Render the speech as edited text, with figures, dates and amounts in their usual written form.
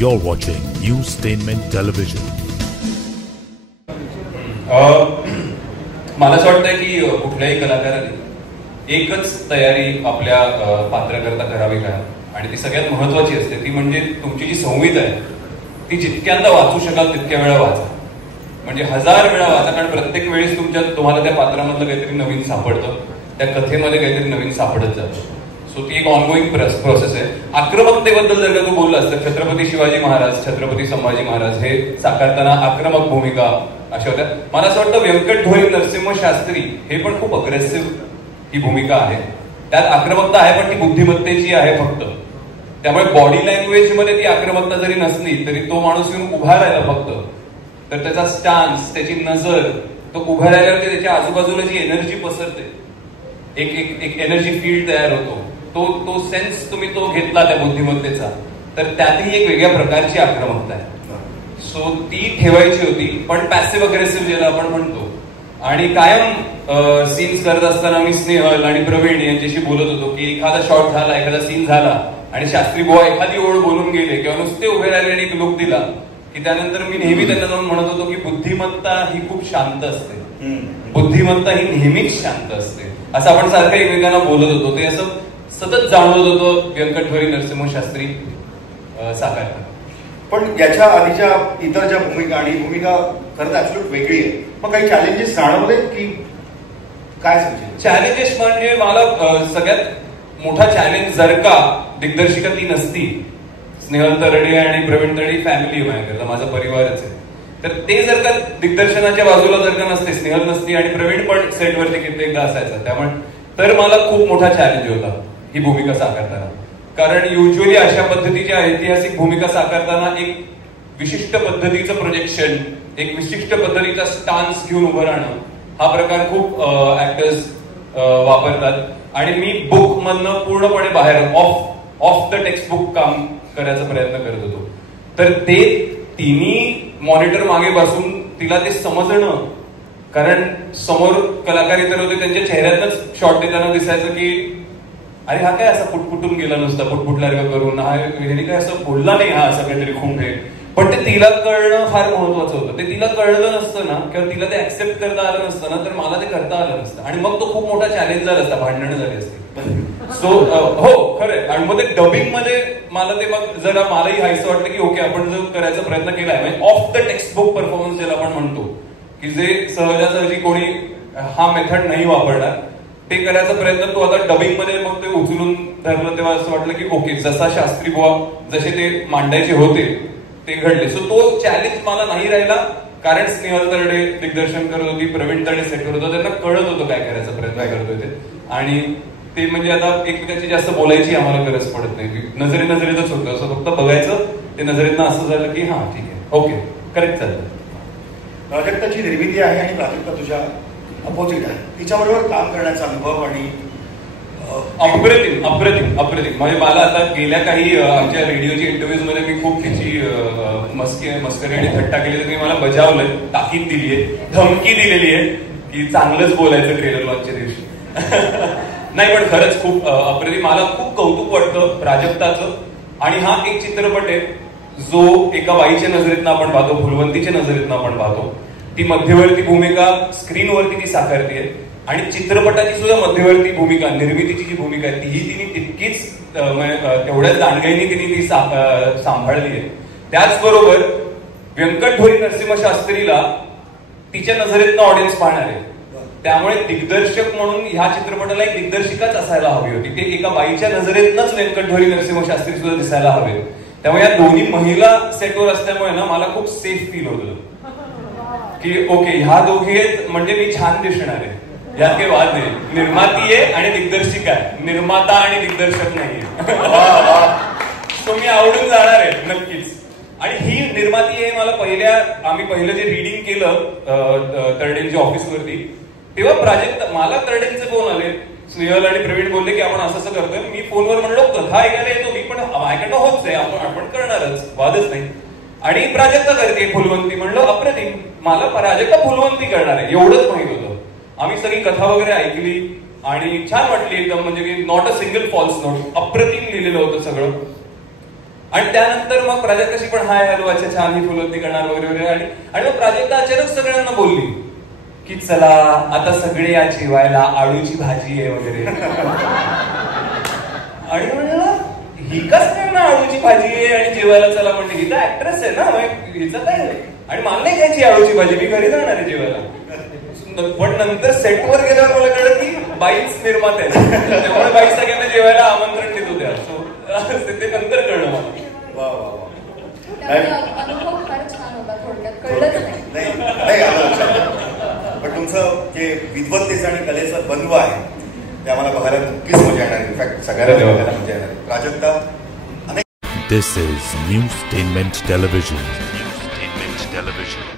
You're watching Newstainment Television. मला असं वाटतं की कुठल्याही कलाकाराने एकच तयारी आपल्या पात्राकरता करावी का, आणि ती सगळ्यात महत्वाची असते. ती म्हणजे तुमची जी संहिता आहे ती जितक्यांदा वाचू शकाल तितक्या वेळा वाचा. म्हणजे 1000 वेळा वाचा, कारण प्रत्येक वेळेस तुम्हाला त्या पात्रामधलं काहीतरी नवीन सापडतं, त्या कथेमध्ये काहीतरी नवीन सापडत जातं. सो ती एक ऑनगोईंग प्रोसेस आहे. आक्रमकतेबद्दल जर का तू बोललास तर छत्रपती शिवाजी महाराज, छत्रपती संभाजी महाराज हे साकारताना आक्रमक भूमिका अशा होत्या. मला असं वाटतं व्यंकट ढोरी नरसिंह शास्त्री हे पण खूप अग्रेसिव्ह ही भूमिका आहे. त्यात आक्रमकता आहे पण ती बुद्धिमत्तेची आहे फक्त. त्यामुळे बॉडी लँग्वेज मध्ये ती आक्रमकता जरी नसली तरी तो माणूस येऊन उभा राहिला फक्त, तर त्याचा स्टान्स, त्याची नजर, तो उभा राहिल्यावरती त्याच्या आजूबाजूला जी एनर्जी पसरते, एक एनर्जी फील्ड तयार होतो, तो सेन्स तुम्ही तो घेतला त्या बुद्धिमत्तेचा, तर त्यातही एक वेगळ्या प्रकारची आक्रमकता आहे. सो ती ठेवायची होती. पण पॅसिव्ह अग्रेसिव्ह ज्याला आपण म्हणतो, आणि कायम सीन्स करत असताना मी स्नेहल आणि प्रवीण यांच्याशी बोलत होतो की एखादा शॉट झाला, एखादा सीन झाला आणि शास्त्री बुवा एखादी ओळ बोलून गेले किंवा नुसते उभे राहिले आणि एक लुक दिला की त्यानंतर मी नेहमी त्यांना जाऊन म्हणत होतो की बुद्धिमत्ता ही खूप शांत असते, बुद्धिमत्ता ही नेहमीच शांत असते, असं आपण सारखं एकमेकांना बोलत होतो. ते असं सतत जाणवत होतं व्यंकट ढोरी नरसिंह शास्त्री साकारताना. पण याच्या आधीच्या इतर ज्या भूमिका आणि भूमिका खरं तर ऍब्सोल्यूट वेगळी आहे, मग काही चॅलेंजेस जाणवले की काय समजेल? चॅलेंजेस म्हणजे मला सगळ्यात मोठा चॅलेंज जर का दिग्दर्शिका ती नसती, स्नेहल तरडे आणि प्रवीण तरडे फॅमिली माझ्याकडे, माझा परिवारच आहे, तर ते जर का दिग्दर्शनाच्या बाजूला जर का नसते, स्नेहल नसती आणि प्रवीण पण सेटवरती कित्येकदा असायचा, त्यामुळे तर मला खूप मोठा चॅलेंज होता ही भूमिका साकारताना. कारण युजली अशा पद्धतीच्या ऐतिहासिक भूमिका साकारताना एक विशिष्ट पद्धतीचं प्रोजेक्शन, एक विशिष्ट पद्धतीचा स्टान्स घेऊन उभं राहणं, हा प्रकार खूप ऍक्टर्स वापरतात. आणि मी बुक मधनं पूर्णपणे बाहेर ऑफ द टेक्स्ट बुक काम करायचा प्रयत्न करत होतो. तर ते तिन्ही मॉनिटर मागे बसून तिला ते समजणं, कारण समोर कलाकार इतर होते, त्यांच्या चेहऱ्यातच शॉट देताना दिसायचं की अरे हा काय असा पुटपुटून गेला नुसता, पुटपुटल्यासारखं करून, हा ह्याने काय असं बोलला नाही, हा असं काहीतरी खूप आहे. पण ते तिला कळणं फार महत्वाचं होतं. ते तिला कळलं नसतं ना, किंवा तिला ते ऍक्सेप्ट करता आलं नसतं ना, तर मला ते करता आलं नसतं, आणि मग तो खूप मोठा चॅलेंज झाला असता, भांडणं झाली असते. सो हो खरंय. आणि मग ते डबिंग मध्ये मला ते मग जरा मलाही हायचं वाटलं की ओके, आपण जो करायचा प्रयत्न केलाय म्हणजे of the text book performance ज्याला आपण म्हणतो, की जे सहजासहजी कोणी हा मेथड नाही वापरणार, ते करायचा प्रयत्न तो आता डबिंग मध्ये मग ते उचलून धरलं. तेव्हा असं वाटलं की ओके, जसा शास्त्री बुवा जसे ते मांडायचे होते ते घडले. सो तो चॅलेंज मला नाही राहिला, कारण स्नेहल तरडे दिग्दर्शन करत होती, प्रवीण तरडे सेटवर होता, त्यांना कळत होतं काय करायचा प्रयत्न करतोय ते. आणि ते म्हणजे आता एकमेकांची जास्त बोलायची आम्हाला गरज पडत नाही, नजरेतच होतं, असं फक्त बघायचं, ते नजरेतनं असं झालं की हा ठीक आहे, ओके, करेक्ट चालतं. प्राजक्ताची निर्मिती आहे आणि प्राजक्ता तुझ्या अपोजिट आहे, तिच्याबरोबर काम करण्याचा अनुभव आणि अप्रतिम अप्रतिम अप्रतिम. म्हणजे मला आता गेल्या काही आमच्या रेडिओच्या इंटरव्ह्यूज मध्ये मी खूप तिची मस्करी आणि थट्टा केली, तर मी मला बजावलंय, ताकीद दिलीये, धमकी दिलेली आहे की चांगलंच बोलायचं ट्रेलर लॉन्चच्या दिवशी. नाही पण खरंच खूप अप्रतिम. मला खूप कौतुक वाटतं प्राजक्ताचं. आणि हा एक चित्रपट आहे जो एका बाईच्या नजरेतनं आपण पाहतो, फुलवंतीच्या नजरेतनं आपण पाहतो. ती मध्यवर्ती भूमिका स्क्रीनवरती ती साकारते, आणि चित्रपटाची सुद्धा मध्यवर्ती भूमिका, निर्मितीची जी भूमिका आहे तीही तिने तितकीच तेवढ्याच दांडगाईने तिने ती सांभाळली आहे. त्याचबरोबर व्यंकट ढोरी नरसिंह शास्त्रीला तिच्या नजरेतनं ऑडियन्स पाहणार आहे. त्यामुळे दिग्दर्शक म्हणून ह्या चित्रपटाला एक दिग्दर्शिकाच असायला हवी होती. ते एका बाईच्या नजरेतनंच व्यंकट ढोरी नरसिंह शास्त्री सुद्धा दिसायला हवे. त्यामुळे या दोन्ही महिला सेटवर असल्यामुळे ना मला खूप सेफ फील होतं की ओके, ह्या दोघी आहेत म्हणजे मी छान दिसणार आहे, यात काही वाद नाही. निर्माती आहे आणि दिग्दर्शिका आहे, निर्माता आणि दिग्दर्शक नाहीये. सो मी आवडून जाणार आहे नक्कीच. आणि ही निर्माती आहे. आम्ही पहिलं जे रिडिंग केलं तरडेंच्या ऑफिसवरती, तेव्हा मला तरडेंचे फोन आले, स्नेहल आणि प्रवीण बोलले की आपण असं करतोय. मी फोनवर म्हणलो कथा ऐकायला येतो मी, पण माझ्याकडनं होच आहे, आपण करणारच, वादच नाही. आणि प्राजक्ता करते फुलवंती, म्हणलं अप्रतिम, मला प्राजक्ता फुलवंती करणार आहे एवढंच माहित होतं. आम्ही सगळी कथा वगैरे ऐकली आणि छान वाटली एकदम, म्हणजे की not a single false note, अप्रतिम लिहिलेलं होतं सगळं. आणि त्यानंतर मग प्राजक्ताशी पण हाय हॅलो अच्छा छान ही फुलवती करणार वगैरे वगैरे आणि मग प्राजक्ता अचानक सगळ्यांना बोलली की चला आता सगळे या जेवायला आळूची भाजी आहे वगैरे. आणि म्हणलं ही का सगळ्यांना आळूची भाजी आहे आणि जेवायला चला म्हणते, ही तर ऍक्ट्रेस आहे ना, हिचं काय आणि मला नाही खायची आळूची भाजी, मी घरी जाणार आहे जेवायला. पण नंतर सेटवर गेल्यावर मला कळलं की बाईच निर्माते आहे, त्यामुळे बाई सगळ्यांना जेवायला आमंत्रण देत होत्या. सो ते नंतर कळलं मला. वा वा वा. अनुभव फार छान होता, थोडक्यात कळलंच नाही. नाही आलं लक्षात. पण तुमचं जे विद्वत्तेचं आणि कलेचं बंधू आहे ते आम्हाला बघायला नक्कीच मजा येणार. इनफॅक्ट सगळ्याला बघायला मजा येणार. Prajakta This is Newstainment Television. Newstainment Television.